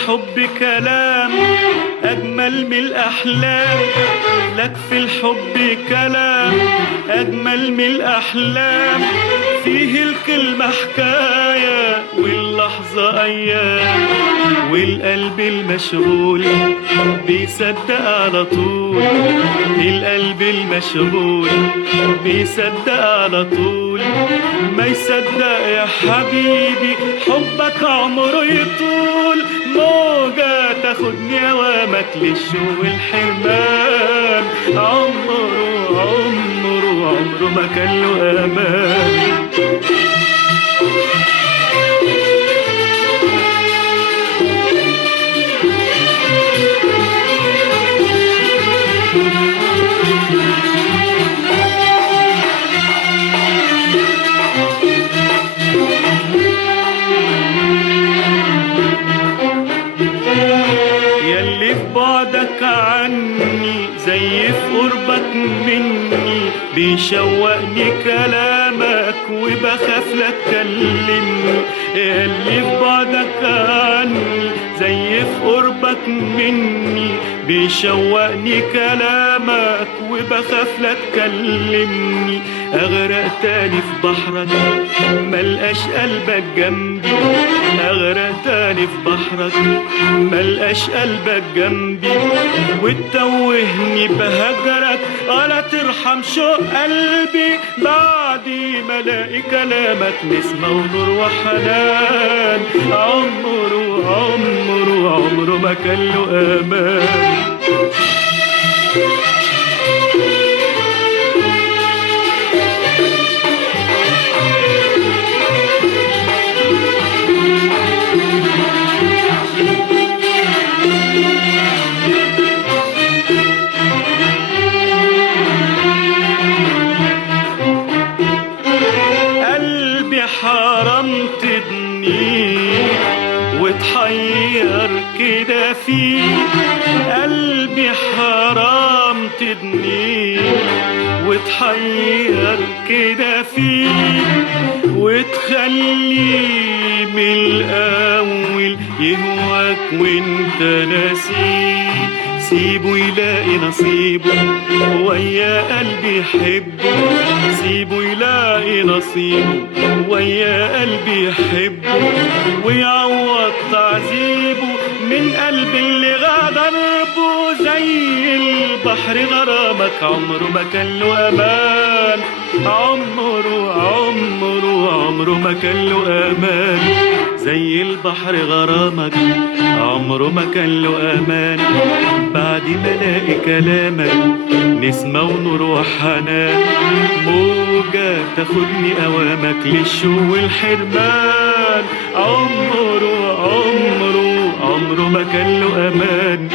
الحب كلام أجمل من الأحلام، لك في الحب كلام أجمل من الأحلام، فيه الكلمة حكاية واللحظة أيام، والقلب المشغول بيصدق على طول، القلب المشغول بيصدق على طول، ما يصدق يا حبيبي حبك عمره يطول، موجة تاخدني أوامك للشوق والحرمان، عمره عمره عمره ما كان له أمان. ياللي في بعدك عني زي في قربك مني، بيشوقني كلامك وبخاف لك تكلمني، ياللي في بعدك عني زي في قربك مني، بيشوقني كلامك وبخاف لك تكلمني، اغرق تاني في بحرك ملقاش قلبك جنبي، اغرق تاني في بحرك ملقاش قلبك جنبي، وتتوهني بهجرك ولا ترحم شوق قلبي، بعد ما الاقي كلامك نسمة ونور وحنان، عمره عمره عمره ما كان له امان. حرام تدني وتحير كده فيه، قلبي حرام تدني وتحير كده فيه، وتخلي من الأول يهواك وانت ناسيه، سيبه يلاقي نصيبه ويا قلبي يحبه، سيبه يلاقي نصيبه ويا قلبي يحبه، ويعوض تعذيبه من قلب اللي غدر به، زي البحر غرامك عمره ما كان له امان، عمره عمره عمره ما كان له امان، زي البحر غرامك عمره ما كان له امان، بعد ما الاقي كلامك نسمة ونور وحنان، موجة تاخدني اوامك للشوق والحرمان، عمره عمره عمره ما كان له امان.